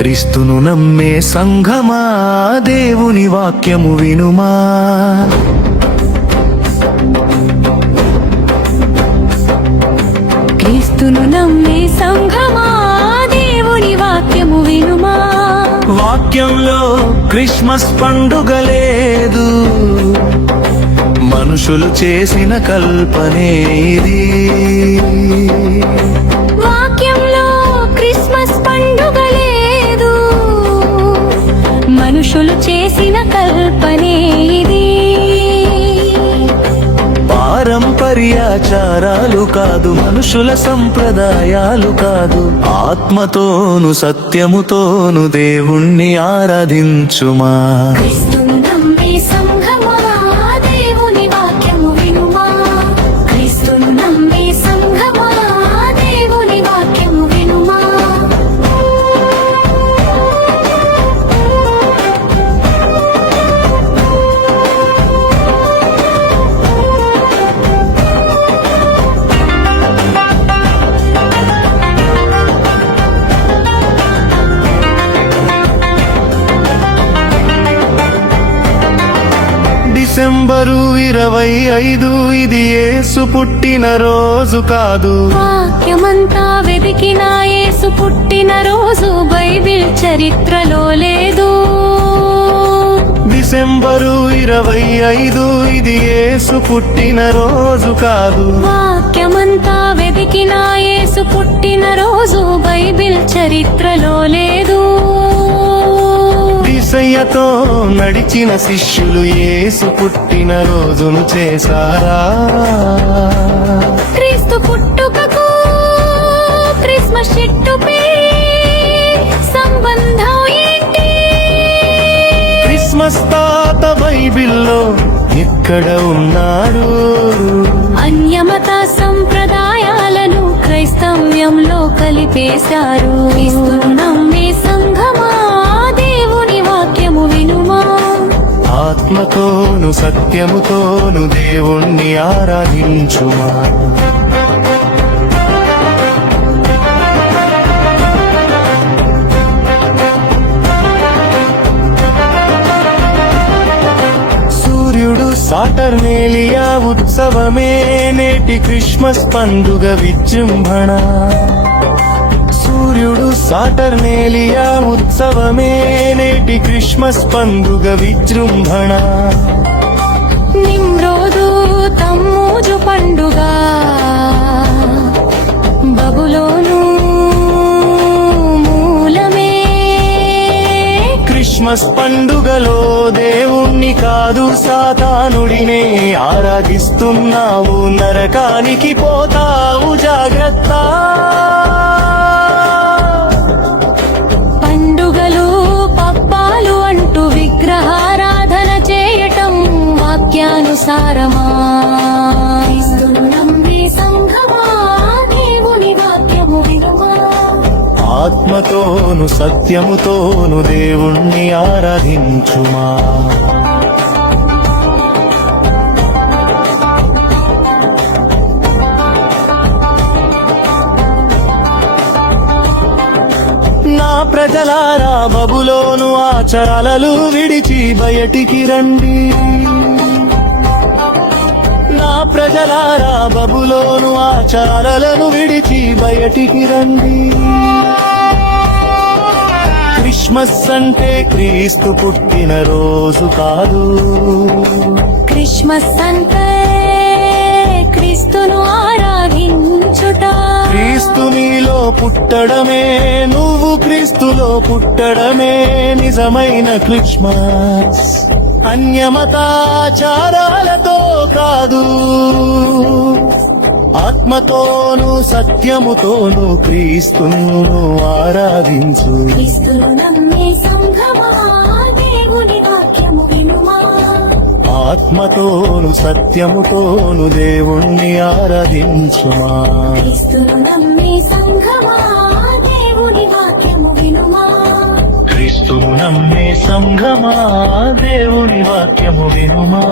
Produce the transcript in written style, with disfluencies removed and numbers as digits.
క్రీస్తును నమ్మే సంఘమా దేవుని వాక్యము వినుమా. క్రీస్తును నమ్మే సంఘమా దేవుని వాక్యము వినుమా. వాక్యంలో క్రిస్మస్ పండుగ లేదు, మనుషులు చేసిన కల్పనే ఇది. వాక్యంలో క్రిస్మస్ పండుగ లేదు, మనుషులు చేసిన కల్పనే ఇది. పారంపర్యాచారాలు కాదు, మనుషుల సంప్రదాయాలు కాదు, ఆత్మతోను సత్యముతోను దేవుణ్ణి ఆరాధించుమా. క్రీస్తును నమ్మే సంఘమా దేవుని వాక్యము వినుమా. క్రీస్తును నమ్మే సంఘమా దేవుని వాక్యము వినుమా. డిసెంబరు 25 ఇది యేసు పుట్టిన రోజు కాదు. వాక్యమంతా వెతికిన యేసు పుట్టిన రోజు బైబిల్ చరిత్రలో లేదు. డిసెంబరు 25 ఇది యేసు పుట్టిన రోజు కాదు. వాక్యమంతా వెతికిన యేసు పుట్టిన రోజు బైబిల్ చరిత్రలో లేదు. యేసయ్యతో నడిచిన శిష్యులు యేసు పుట్టిన రోజును చేశారా? క్రీస్తు పుట్టుకకు క్రిస్మస్ చెట్టుపై సంబంధం ఏంటి? క్రిస్మస్ తాత బైబిల్లో ఎక్కడ ఉన్నాడు? అన్యమత సంప్రదాయాలను క్రైస్తవ్యంలో కలిపేశారు. క్రీస్తును నమ్మే సంఘమా దేవుని వాక్యము వినుమా. ఆత్మతోను సత్యముతోను దేవుణ్ణి ఆరాధించుమా. సూర్యుడు సాటర్నేలియా ఉత్సవమే నేటి క్రిస్మస్ పండుగ విజృంభణ. సూర్యుడు సాటర్నేలియా ఉత్సవమే నేటి క్రిస్మస్ పండుగ విజృంభణ. నిమ్రోదు తమ్మూజు పండుగ బబులోను మూలమే. క్రిస్మస్ పండుగలో దేవుణ్ణి కాదు సాతానుడినే ఆరాధిస్తున్నావు, నరకానికి పోతావు జాగ్రత్త. పండుగలు పబ్బాలు అంటూ విగ్రహారాధన చేయటం వాక్యానుసారమా? క్రీస్తును నమ్మే సంఘమా దేవుని వాక్యము వినుమా. ఆత్మతోను సత్యముతోను దేవుణ్ణి ఆరాధించుమా. నా ప్రజలారా బబులోను ఆచారాలు విడిచి బయటికి రండి. నా ప్రజలారా బబులోను ఆచారాలను విడిచి బయటికి రండి. క్రిస్మస్ అంటే క్రీస్తు పుట్టిన రోజు కాదు. క్రిస్మస్ అంటే క్రీస్తును ఆరాధించుట. క్రీస్తు నీలో పుట్టడమే, నువ్వు క్రీస్తులో పుట్టడమే నిజమైన క్రిస్మస్. అన్యమతాచారాలతో కాదు, ఆత్మతోను సత్యముతోను క్రీస్తును ఆరాధించు. క్రీస్తును నమ్మే సంఘమా దేవుని వాక్యము వినుమా. ఆత్మతోను సత్యముతోను దేవుణ్ణి ఆరాధించుమా. క్రీస్తును నమ్మే సంఘమా దేవుని వాక్యము వినుమా. క్రీస్తును నమ్మే సంఘమా దేవుని వాక్యము వినుమా.